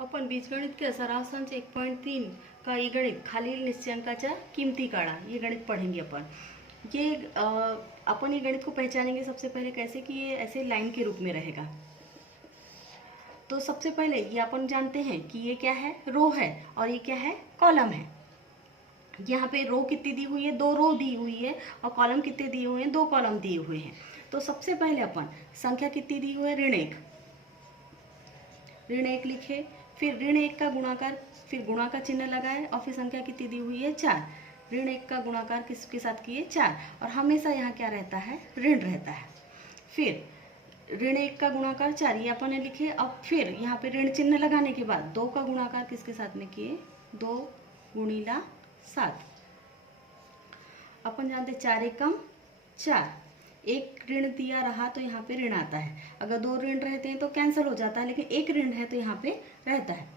आपण बीजगणित के सरासंच 1.3 का ये गणित खालील निश्चयांकाच्या किमती काढा ये गणित पढ़ेंगे अपन। ये अपन ये गणित को पहचानेंगे सबसे पहले कैसे कि ये ऐसे लाइन के रूप में रहेगा। तो सबसे पहले ये अपन जानते हैं कि ये क्या है, रो है, और ये क्या है, कॉलम है। यहाँ पे रो कितनी दी हुई है, 2 रो दी हुई है, और कॉलम कितने दिए हुए हैं, 2 कॉलम दिए हुए हैं। तो सबसे पहले अपन संख्या कितनी दी हुई है, ऋण एक लिखे, फिर ऋण 1 का गुणाकार, फिर गुणा का चिन्ह लगाए, और फिर संख्या कितनी दी हुई है, 4। ऋण 1 का गुणाकार किसके साथ किए, 4, और हमेशा यहाँ क्या रहता है, ऋण रहता है। फिर ऋण 1 का गुणाकार 4 ये अपन ने लिखे। अब फिर यहाँ पे ऋण चिन्ह लगाने के बाद 2 का गुणाकार किसके साथ में किए, 2 गुणिला 7। अपन जानते 4 एकम 4, एक ऋण दिया रहा तो यहाँ पे ऋण आता है। अगर 2 ऋण रहते हैं तो कैंसिल हो जाता है, लेकिन एक ऋण है तो यहाँ पे रहता है।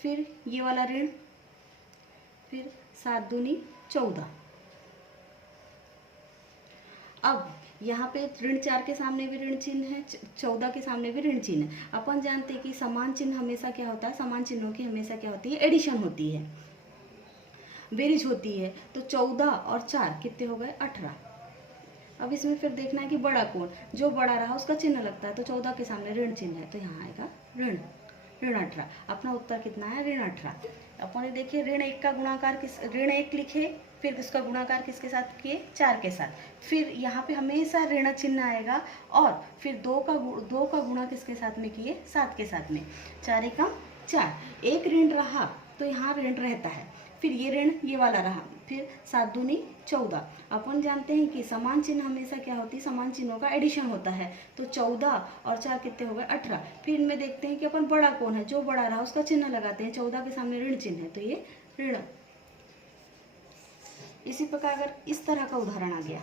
फिर ये वाला ऋण, फिर 7 दूनी 14। अब यहाँ पे ऋण 4 के सामने भी ऋण चिन्ह है, 14 के सामने भी ऋण चिन्ह है। अपन जानते हैं कि समान चिन्ह हमेशा क्या होता है, समान चिन्हों की हमेशा क्या होती है, एडिशन होती है, बेरीज होती है। तो 14 और 4 कितने हो गए, 18। अब इसमें फिर देखना है कि बड़ा कौन, जो बड़ा रहा उसका चिन्ह लगता है। तो 14 के सामने ऋण चिन्ह है तो यहाँ आएगा ऋण 18। अपना उत्तर कितना है, ऋण 18। अपन ने देखिए ऋण 1 का गुणाकार किस, ऋण 1 लिखे, फिर उसका गुणाकार किसके साथ किए, 4 के साथ। फिर यहाँ पे हमेशा ऋण चिन्ह आएगा, और फिर 2 का गुणा किसके साथ में किए, 7 के साथ में। 4 एकम 4, एक ऋण रहा तो यहाँ ऋण रहता है, फिर ये ऋण ये वाला रहा, फिर 7 दूनी 14। अपन जानते हैं कि समान चिन्ह हमेशा क्या होती है, समान चिन्हों का एडिशन होता है। तो 14 और 4 कितने हो गए, 18। फिर इनमें देखते हैं कि अपन बड़ा कौन है, जो बड़ा रहा उसका चिन्ह लगाते हैं। 14 के सामने ऋण चिन्ह है तो ये ऋण। इसी प्रकार अगर इस तरह का उदाहरण आ गया,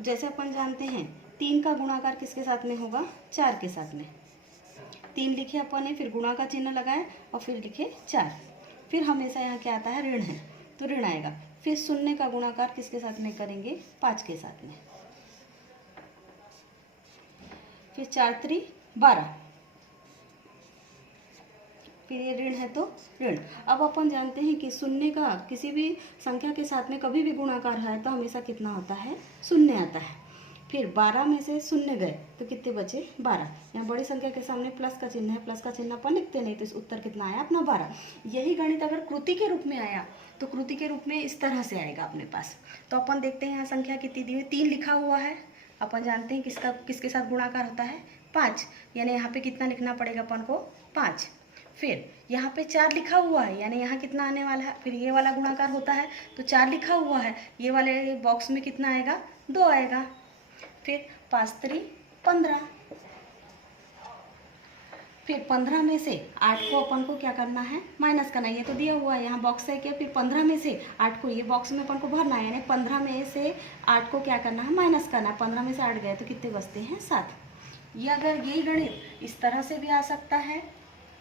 जैसे अपन जानते हैं 3 का गुणाकार किसके साथ में होगा, 4 के साथ में। 3 लिखे अपन ने, फिर गुणा का चिन्ह लगाए, और फिर लिखे 4। फिर हमेशा यहाँ क्या आता है, ऋण है तो ऋण आएगा। फिर 0 का गुणाकार किसके साथ में करेंगे, 5 के साथ में। फिर 4 3 12, फिर ये ऋण है तो ऋण। अब अपन जानते हैं कि 0 का किसी भी संख्या के साथ में कभी भी गुणाकार है तो हमेशा कितना होता है, 0 आता है। फिर 12 में से 0 गए तो कितने बचे, 12। यहाँ बड़ी संख्या के सामने प्लस का चिन्ह है, प्लस का चिन्ह अपन लिखते नहीं, तो इस उत्तर कितना आया अपना 12। यही गणित अगर कृति के रूप में आया तो कृति के रूप में इस तरह से आएगा अपने पास। तो अपन देखते हैं यहाँ संख्या कितनी दी हुई, 3 लिखा हुआ है। अपन जानते हैं किसके साथ गुणाकार होता है, 5, यानी यहाँ पे कितना लिखना पड़ेगा अपन को, 5। फिर यहाँ पे 4 लिखा हुआ है, यानी यहाँ कितना आने वाला है, फिर ये वाला गुणाकार होता है तो 4 लिखा हुआ है, ये वाले बॉक्स में कितना आएगा, 2 आएगा। फिर 5 3 15, फिर 15 में से 8 को अपन को क्या करना है, माइनस करना है। ये तो दिया हुआ है, यहाँ बॉक्स है क्या, फिर 15 में से 8 को ये बॉक्स में अपन को भरना है, यानी 15 में से 8 को क्या करना है, माइनस करना है। 15 में से 8 गए तो कितने बचते हैं, 7। ये अगर यही गणित इस तरह से भी आ सकता है,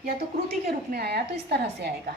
या तो कृति के रूप में आया तो इस तरह से आएगा।